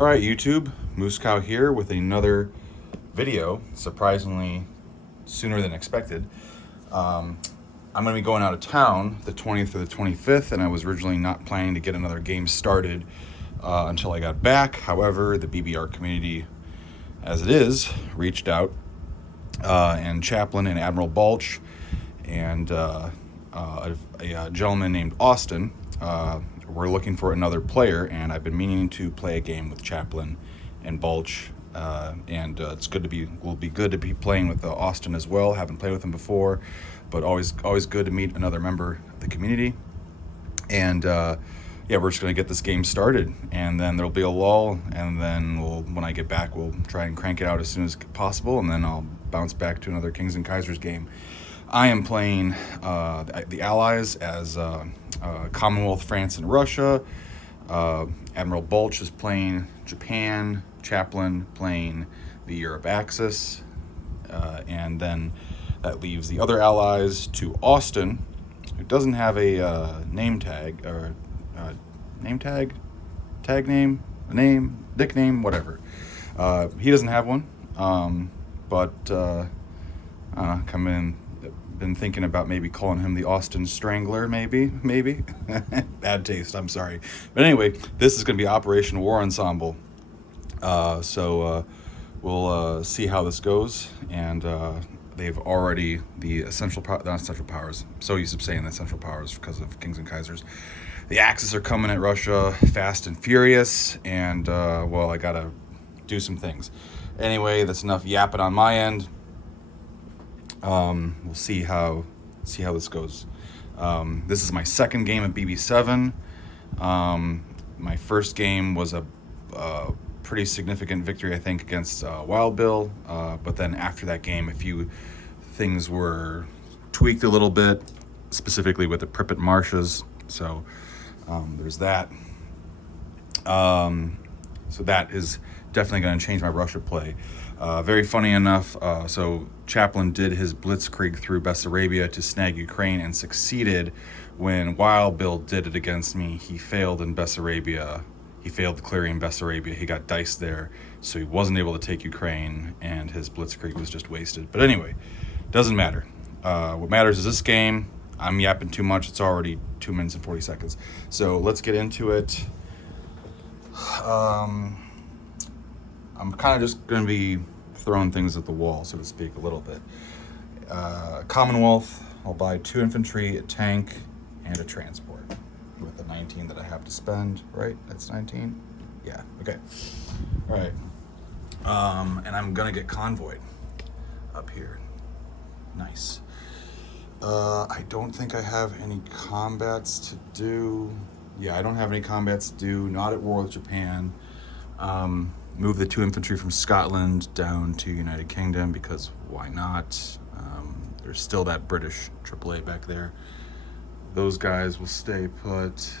All right, YouTube, Moose Cow here with another video, surprisingly sooner than expected. I'm going to be going out of town the 20th or the 25th, and I was originally not planning to get another game started until I got back. However, the BBR community, as it is, reached out, and Chaplin and Admiral Balch and a gentleman named Austin we're looking for another player, and I've been meaning to play a game with Chaplin and Balch, and will be good to be playing with Austin as well. Haven't played with him before, but always good to meet another member of the community. And yeah, we're just gonna get this game started, and then there'll be a lull, and then when I get back, we'll try and crank it out as soon as possible, and then I'll bounce back to another Kings and Kaisers game. I am playing the Allies as Commonwealth, France, and Russia. Admiral Balch is playing Japan. Chaplin playing the Europe Axis. And then that leaves the other allies to Austin, who doesn't have a name tag, or nickname, whatever. He doesn't have one, but come in. Been thinking about maybe calling him the Austin Strangler, maybe. Bad taste, I'm sorry. But anyway, this is going to be Operation War Ensemble. So we'll see how this goes. And they've already, not essential powers, I'm so used to saying the essential powers because of Kings and Kaisers. The Axis are coming at Russia fast and furious, and well, I gotta do some things. Anyway, that's enough yapping on my end. We'll see how this goes. This is my second game at BB7. My first game was a pretty significant victory, I think, against Wild Bill. But then after that game, a few things were tweaked a little bit, specifically with the Pripyat marshes. So there's that. So that is definitely going to change my Russia play. Very funny enough, so Chaplin did his blitzkrieg through Bessarabia to snag Ukraine and succeeded. When Wild Bill did it against me, he failed in Bessarabia. He failed clearing Bessarabia. He got diced there, so he wasn't able to take Ukraine, and his blitzkrieg was just wasted. But anyway, doesn't matter. What matters is this game. I'm yapping too much. It's already 2 minutes and 40 seconds. So let's get into it. I'm kind of just going to be throwing things at the wall, so to speak, a little bit. Commonwealth, I'll buy 2 infantry, a tank, and a transport with the 19 that I have to spend, right? That's 19? Yeah, okay. All right. And I'm going to get convoyed up here. Nice. I don't think I have any combats to do. Yeah, I don't have any combats to do, not at war with Japan. Move the 2 infantry from Scotland down to United Kingdom, because why not? There's still that British AAA back there. Those guys will stay put.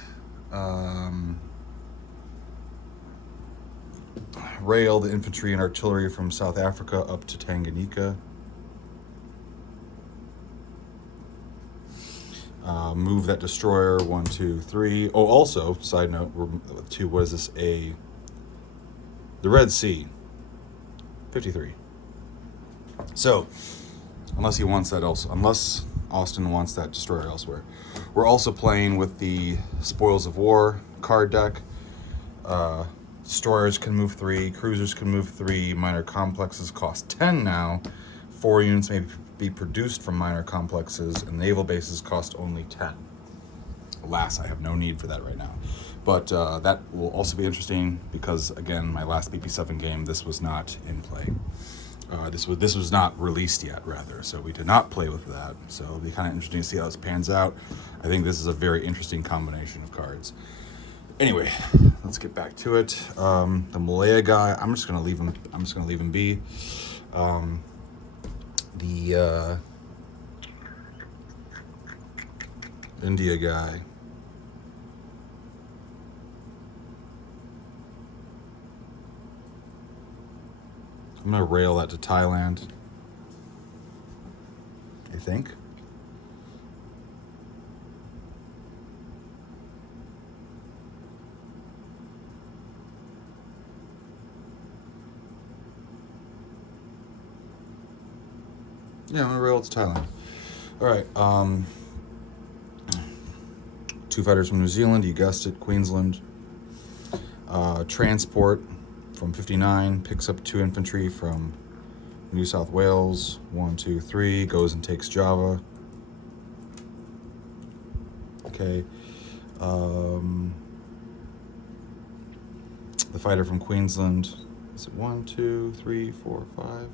Rail the infantry and artillery from South Africa up to Tanganyika. Move that destroyer 1, 2, 3. Oh, also, side note, we're to, what is this, the Red Sea, 53. So, unless Austin wants that destroyer elsewhere. We're also playing with the Spoils of War card deck. Destroyers can move 3, cruisers can move 3, minor complexes cost 10 now. 4 units may be produced from minor complexes, and naval bases cost only 10. Alas, I have no need for that right now. But that will also be interesting because, again, my last BP7 game, this was not in play. This was not released yet, rather, so we did not play with that. So it'll be kind of interesting to see how this pans out. I think this is a very interesting combination of cards. Anyway, let's get back to it. The Malaya guy, I'm just gonna leave him be. The India guy. I'm gonna rail that to Thailand, I think. Yeah, monorail to Thailand. All right. 2 fighters from New Zealand. You guessed it, Queensland. Transport from 59 picks up 2 infantry from New South Wales. 1, 2, 3 goes and takes Java. Okay. The fighter from Queensland. Is it 1, 2, 3, 4, 5?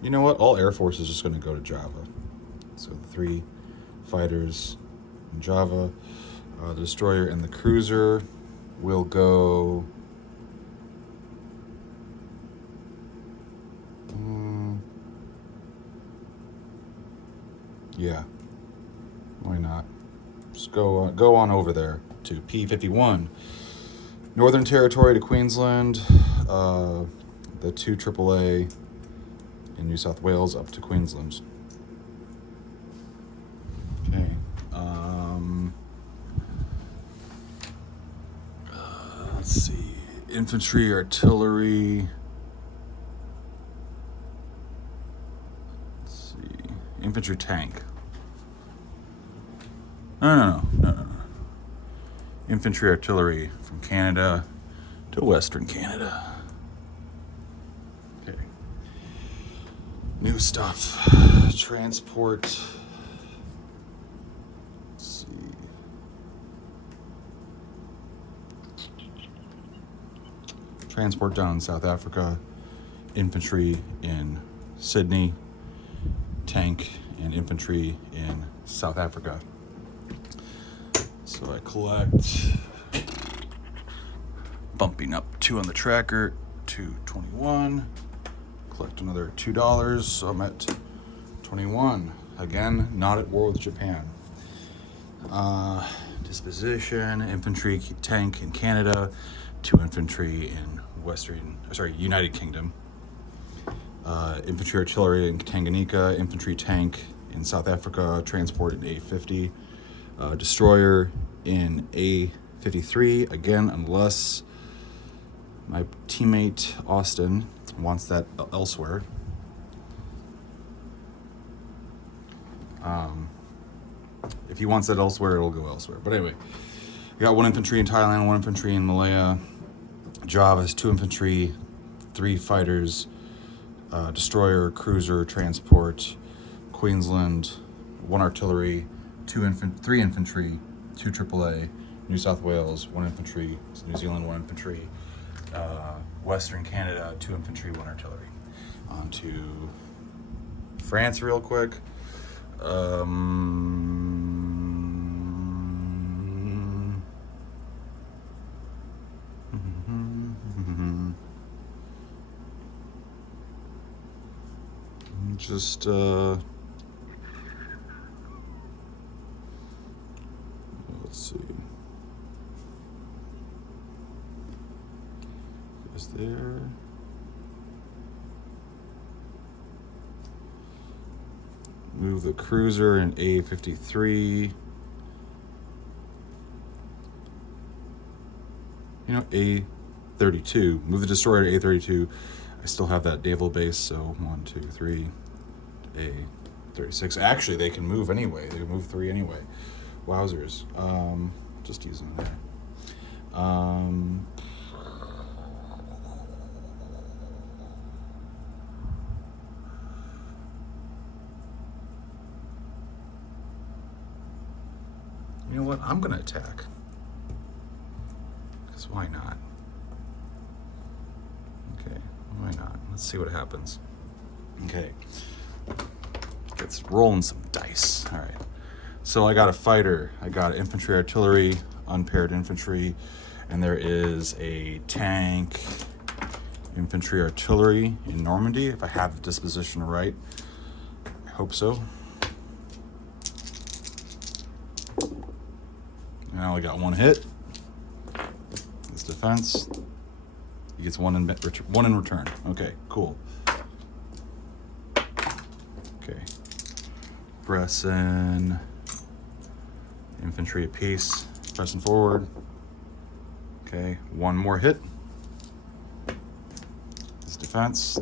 You know what? All Air Force is just going to go to Java. So the 3 fighters in Java, the destroyer and the cruiser will go. Yeah, why not? Just go on over there to P-51. Northern Territory to Queensland, the 2 AAA in New South Wales up to Queensland. Okay. Let's see. Infantry, artillery. Let's see. Infantry tank. No. Infantry, artillery from Canada to Western Canada. Okay. New stuff. Transport. Let's see. Transport down in South Africa. Infantry in Sydney. Tank and infantry in South Africa. So I collect, bumping up 2 on the tracker, 221. Collect another $2, so I'm at 21. Again, not at war with Japan. Disposition, infantry tank in Canada, 2 infantry in United Kingdom. Infantry artillery in Tanganyika, infantry tank in South Africa, transport in A50. Destroyer in A53, again, unless my teammate Austin wants that elsewhere. If he wants that elsewhere, it'll go elsewhere. But anyway, we got 1 infantry in Thailand, 1 infantry in Malaya. Java has 2 infantry, 3 fighters, destroyer, cruiser, transport. Queensland, 1 artillery, 3 infantry, 2 AAA. New South Wales, 1 infantry. New Zealand, 1 infantry. Western Canada, 2 infantry, 1 artillery. On to France real quick. Just let's see. Is there? Move the cruiser in A53. You know, A32. Move the destroyer to A32. I still have that naval base, so 1, 2, 3, A36. Actually, they can move anyway. They can move 3 anyway. Wowzers. Just using that. You know what? I'm going to attack. Because why not? Okay, why not? Let's see what happens. Okay. Let's rolling some dice. All right. So I got a fighter. I got infantry, artillery, unpaired infantry, and there is a tank, infantry, artillery in Normandy, if I have the disposition right. I hope so. And I only got 1 hit. This defense. He gets 1 in return. Okay, cool. Okay. Bresson. Infantry apiece. Pressing forward. Okay, 1 more hit. defense.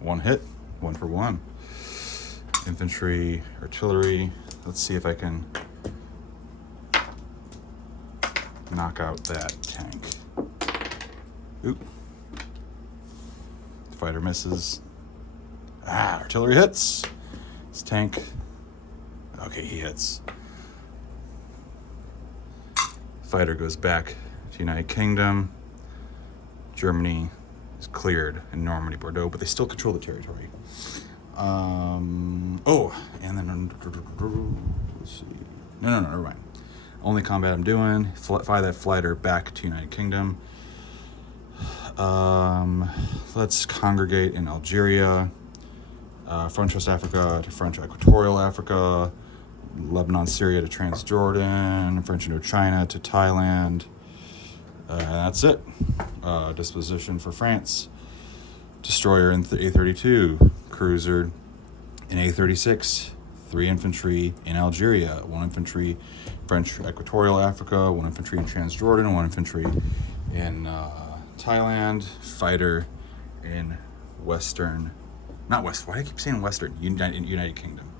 One hit, 1 for 1. Infantry, artillery. Let's see if I can knock out that tank. Oop. Fighter misses. Artillery hits. This tank. Okay, he hits. Fighter goes back to United Kingdom. Germany is cleared in Normandy, Bordeaux, but they still control the territory. Oh, and then let's see. No, never mind. Only combat I'm doing. Fly that fighter back to United Kingdom. Let's congregate in Algeria, French West Africa to French Equatorial Africa, Lebanon, Syria to Transjordan, French Indochina to Thailand. That's it. Disposition for France. Destroyer in A-32, cruiser in A-36, 3 infantry in Algeria, 1 infantry French Equatorial Africa, 1 infantry in Transjordan, 1 infantry in Thailand, fighter in Western, not West, why do I keep saying Western? United Kingdom.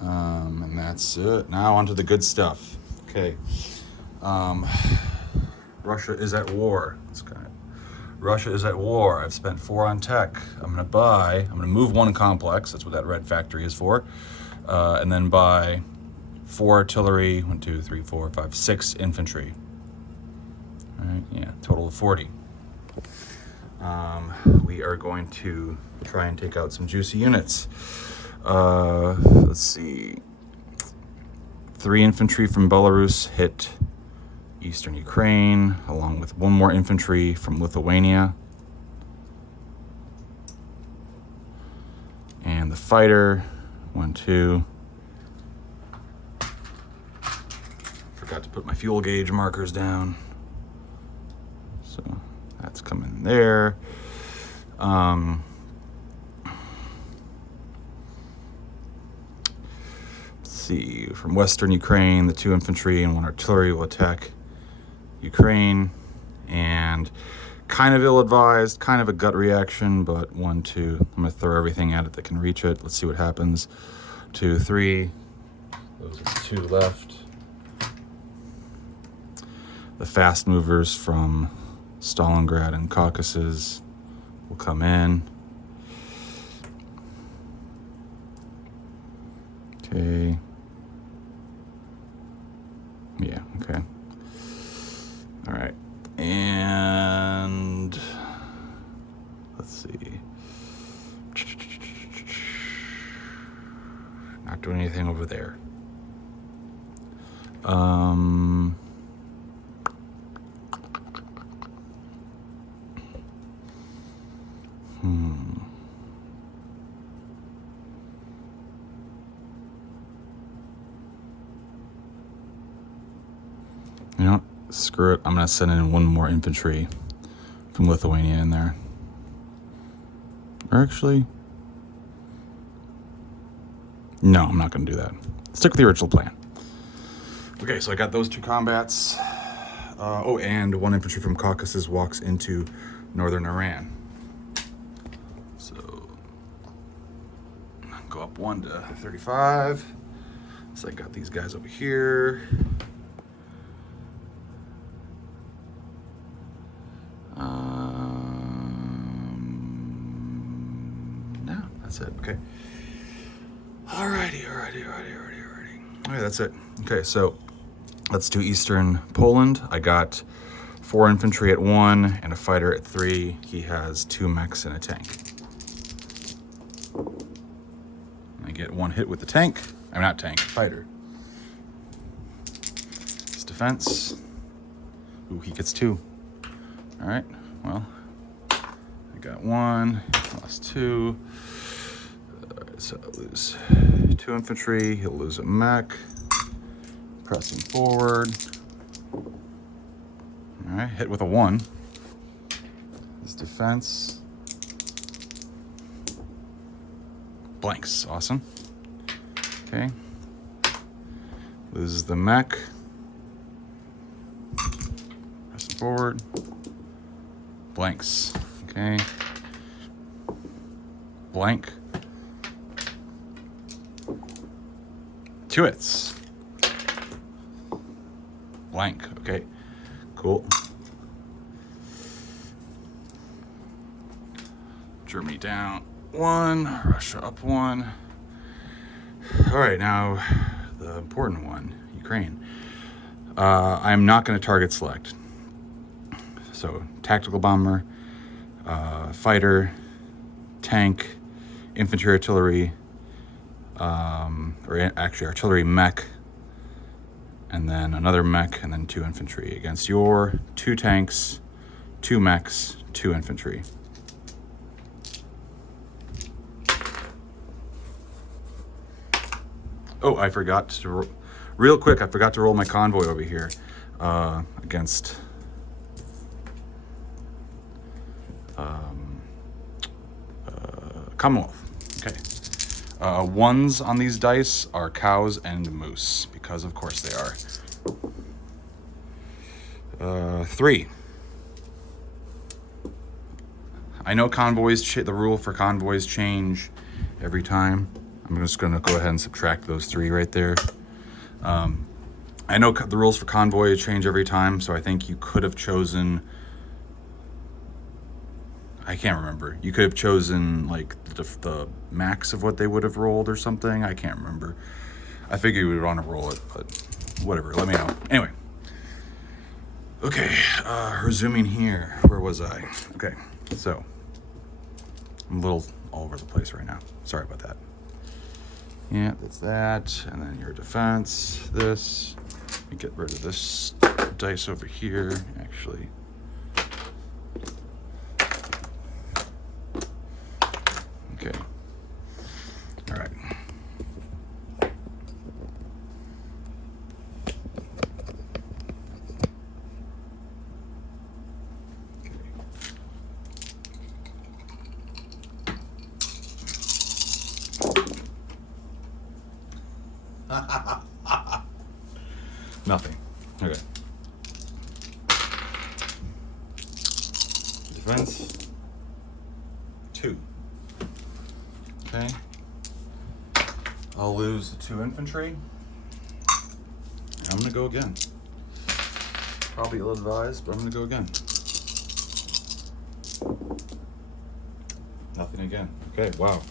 And that's it. Now onto the good stuff. Okay. Russia is at war. Russia is at war. I've spent 4 on tech. I'm gonna move 1 complex. That's what that red factory is for. And then buy 4 artillery, 1, 2, 3, 4, 5, 6 infantry. All right, yeah, total of 40. We are going to try and take out some juicy units. Let's see. 3 infantry from Belarus hit Eastern Ukraine, along with 1 more infantry from Lithuania. And the fighter, 1, 2. Forgot to put my fuel gauge markers down. So that's coming there. Let's see, from Western Ukraine, the 2 infantry and 1 artillery will attack Ukraine, and kind of ill-advised, kind of a gut reaction, but 1, 2. I'm gonna throw everything at it that can reach it. Let's see what happens. 2, 3. Those are the 2 left. The fast movers from Stalingrad and Caucasus will come in. Okay. Yeah, okay. All right. And let's see. Not doing anything over there. You know, screw it. I'm going to send in 1 more infantry from Lithuania in there. Or actually, no, I'm not going to do that. Stick with the original plan. Okay, so I got those 2 combats. And 1 infantry from Caucasus walks into northern Iran. So, go up 1 to 35. So I got these guys over here. No, that's it. Okay. Alrighty. Okay, that's it. Okay, so let's do Eastern Poland. I got 4 infantry at 1 and a fighter at 3. He has 2 mechs and a tank. I get 1 hit with the tank. I'm not tank, fighter. His defense. Ooh, he gets 2. All right, well, I got 1, lost 2. So I'll lose 2 infantry, he'll lose a mech. Pressing forward. All right, hit with a 1. His defense. Blanks, awesome. Okay. Loses the mech. Pressing forward. Blanks, okay. blank. 2 hits. Blank. Okay, cool. Germany down 1, Russia up 1. All right, now the important one, Ukraine. I'm not going to target select. So tactical bomber, fighter, tank, infantry artillery, or actually artillery mech, and then another mech, and then 2 infantry against your 2 tanks, 2 mechs, 2 infantry. Oh, I forgot to, real quick, I forgot to roll my convoy over here against Commonwealth. Okay. 1s on these dice are cows and moose, because of course they are. 3. I know convoys, the rule for convoys change every time. I'm just going to go ahead and subtract those 3 right there. I know the rules for convoy change every time, so I think you could have chosen... I can't remember. You could have chosen like the max of what they would have rolled or something. I can't remember. I figured you would want to roll it, but whatever. Let me know. Anyway. Okay, resuming here. Where was I? Okay, so I'm a little all over the place right now. Sorry about that. Yeah, that's that. And then your defense, this. Let me get rid of this dice over here, actually. Okay. All right. Nothing. Okay. Defense. 2. Okay. I'll lose the 2 infantry. I'm gonna go again. Probably ill-advised, but I'm gonna go again. Nothing again. Okay, wow.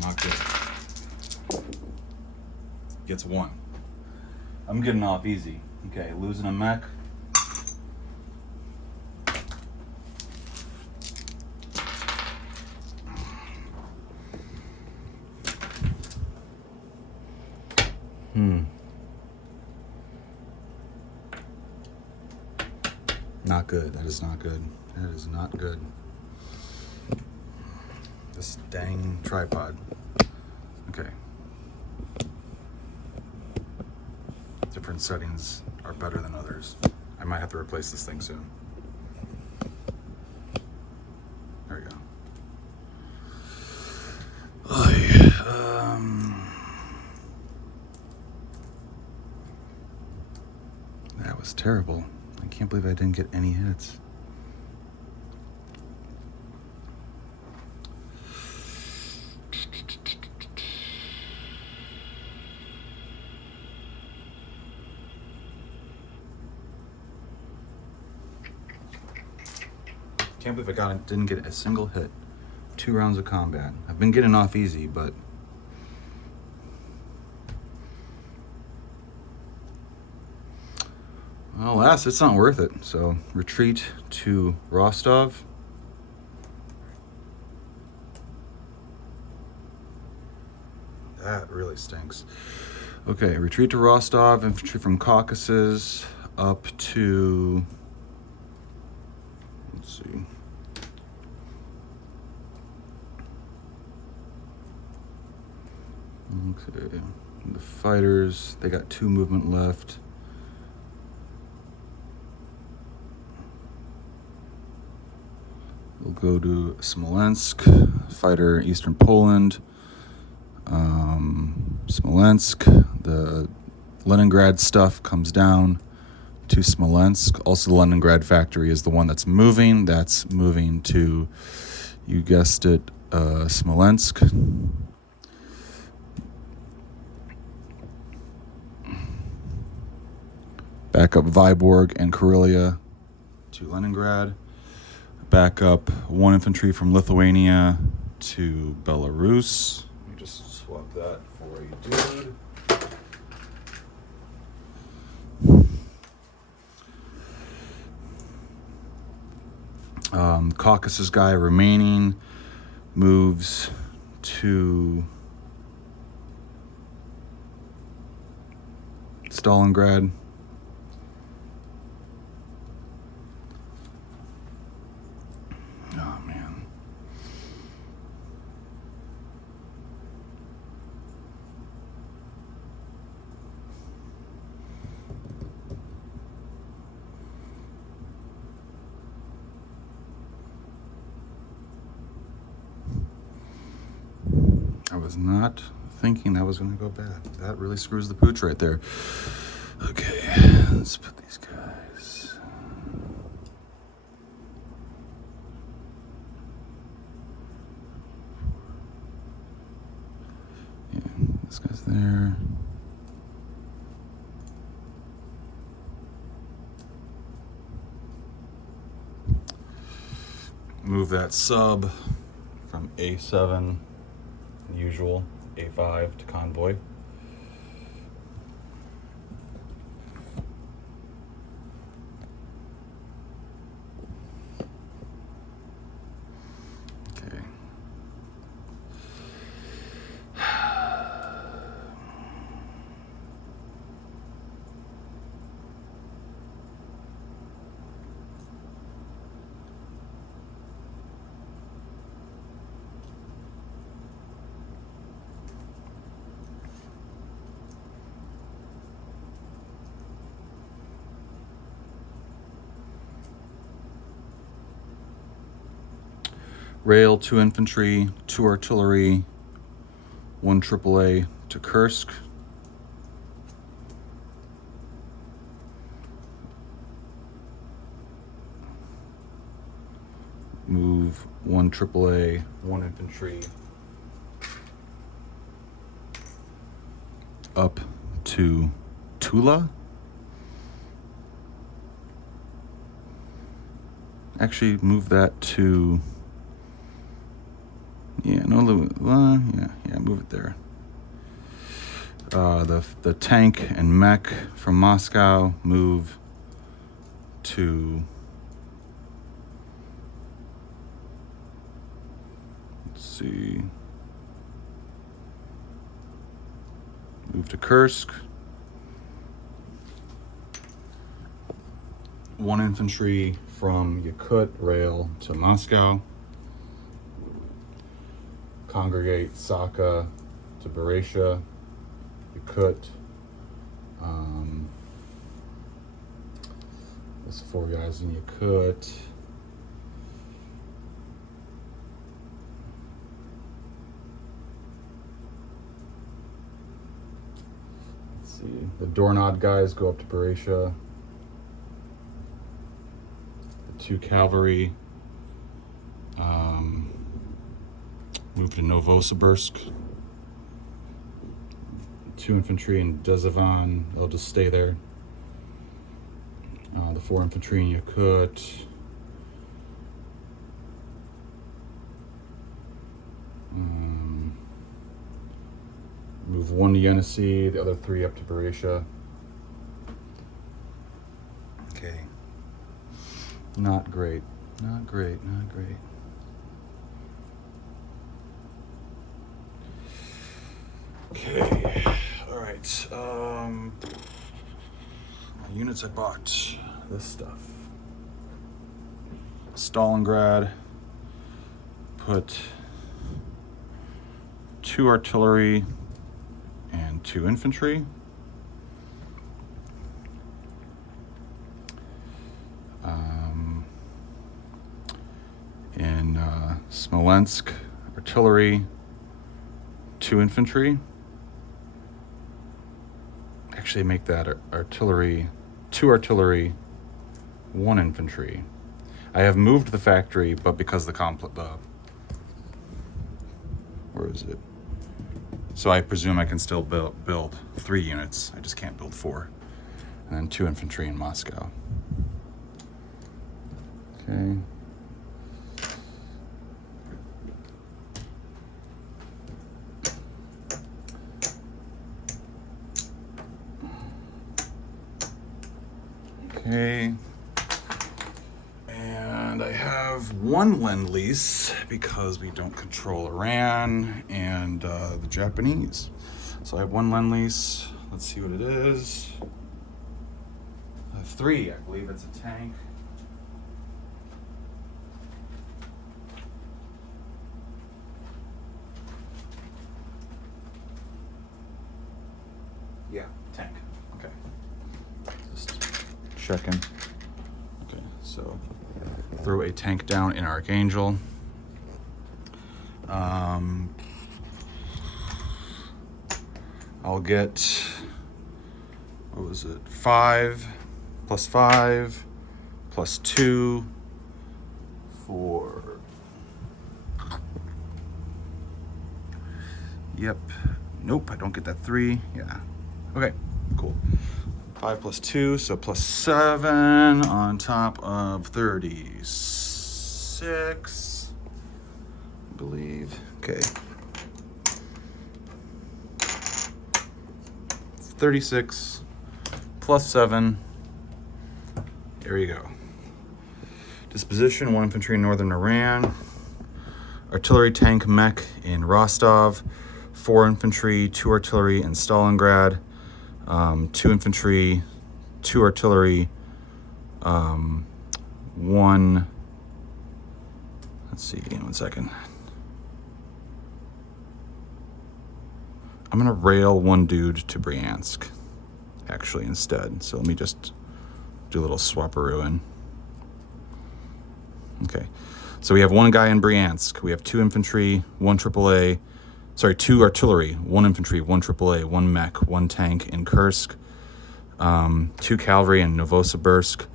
Not good. Gets 1. I'm getting off easy. Okay, losing a mech. Not good. That is not good. That is not good. This dang tripod. Okay. Different settings are better than others. I might have to replace this thing soon. There we go. That was terrible. I can't believe I didn't get any hits. Can't believe didn't get a single hit. 2 rounds of combat. I've been getting off easy, but well, alas, it's not worth it. So retreat to Rostov. That really stinks. Okay, retreat to Rostov, infantry from Caucasus up to, let's see. Okay, the fighters, they got 2 movement left. We'll go to Smolensk, fighter Eastern Poland. Smolensk, the Leningrad stuff comes down to Smolensk. Also, the Leningrad factory is the one that's moving. That's moving to You guessed it, Smolensk. Back up Vyborg and Karelia to Leningrad. Back up 1 infantry from Lithuania to Belarus. Let me just swap that for a dude. Caucasus guy remaining moves to Stalingrad. Oh man. I was not thinking that was going to go bad. That really screws the pooch right there. Okay, let's put these guys. Yeah, this guy's there. Move that sub from A7, usual, A5 to convoy. Okay. Rail, 2 infantry, 2 artillery, 1 AAA to Kursk. Move 1 AAA, 1 infantry up to Tula. Actually, move that to, yeah, move it there. The tank and mech from Moscow move to, let's see, move to Kursk. 1 infantry from Yakut rail to Moscow. Congregate Saka to Buryatia, Yakut. There's 4 guys in Yakut. Let's see. The Dornod guys go up to Buryatia. The 2 cavalry move to Novosibirsk. 2 infantry in Dezavan, they'll just stay there. The 4 infantry in Yakut. Move 1 to Yenisei, the other 3 up to Buryatia. Okay. Not great. Not great. Not great. Okay. All right. Units I bought. This stuff. Stalingrad. Put 2 artillery and 2 infantry. In Smolensk, artillery, 2 infantry. Actually, make that artillery, 2 artillery, 1 infantry. I have moved the factory, but because the Or is it? So I presume I can still build 3 units. I just can't build 4. And then 2 infantry in Moscow. Okay. Okay. And I have 1 Lend-Lease because we don't control Iran and the Japanese. So I have 1 Lend-Lease. Let's see what it is. 3, I believe it's a tank. Yeah, tank. Okay. Just checking. Okay, so throw a tank down in Archangel. I'll get, what was it? 5 plus 5 plus 2 for, yep. Nope, I don't get that 3. Yeah. Okay, cool. 5 plus 2, so plus 7 on top of 36, I believe. Okay. 36 plus 7. There you go. Disposition, 1 infantry in northern Iran. Artillery tank mech in Rostov. 4 infantry, 2 artillery in Stalingrad. 2 infantry, 2 artillery, 1, let's see, give me 1 second. I'm gonna rail 1 dude to Bryansk, actually, instead. So let me just do a little swapperoo. Okay, so we have 1 guy in Bryansk. We have 2 infantry, 1 AAA, sorry, 2 artillery, 1 infantry, 1 AAA, 1 mech, 1 tank in Kursk, 2 cavalry in Novosibirsk,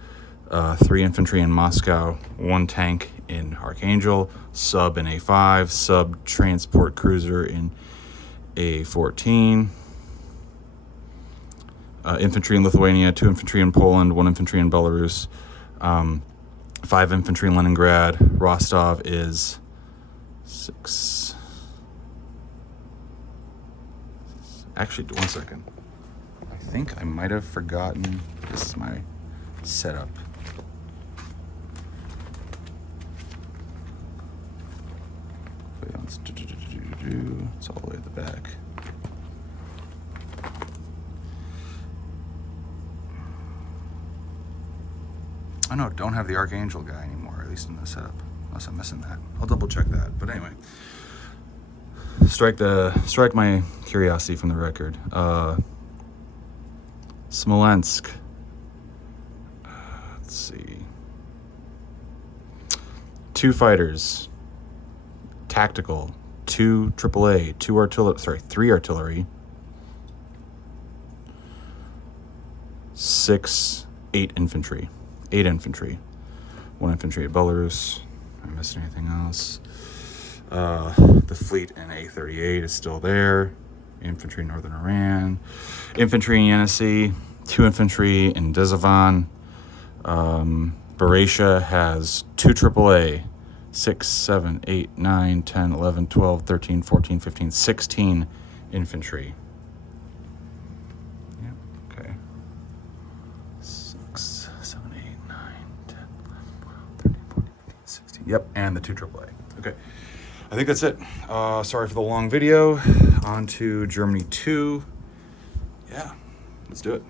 3 infantry in Moscow, 1 tank in Archangel, sub in A5, sub transport cruiser in A14, infantry in Lithuania, 2 infantry in Poland, 1 infantry in Belarus, 5 infantry in Leningrad. Rostov is 6. Actually, 1 second. I think I might have forgotten. This is my setup. It's all the way at the back. Oh no, don't have the Archangel guy anymore, at least in the setup. Unless I'm missing that. I'll double check that. But anyway. Strike my curiosity from the record. Smolensk. Let's see. 2 fighters. Tactical. 2 AAA. 2 artillery. Sorry, 3 artillery. 8 infantry. 8 infantry. 1 infantry at Belarus. Did I miss anything else? The fleet in A38 is still there. Infantry in northern Iran. Infantry in Yenisei. 2 infantry in Dezavan. Beretia has 2 AAA. 6, 7, 8, 9, 10, 11, 12, 13, 14, 15, 16 infantry. Yep, okay. 6, 7, 8, 9, 10, 11, 12, 13, 14, 15, 16. Yep, and the 2 AAA. Okay. I think that's it. Sorry for the long video. On to Germany 2. Yeah, let's do it.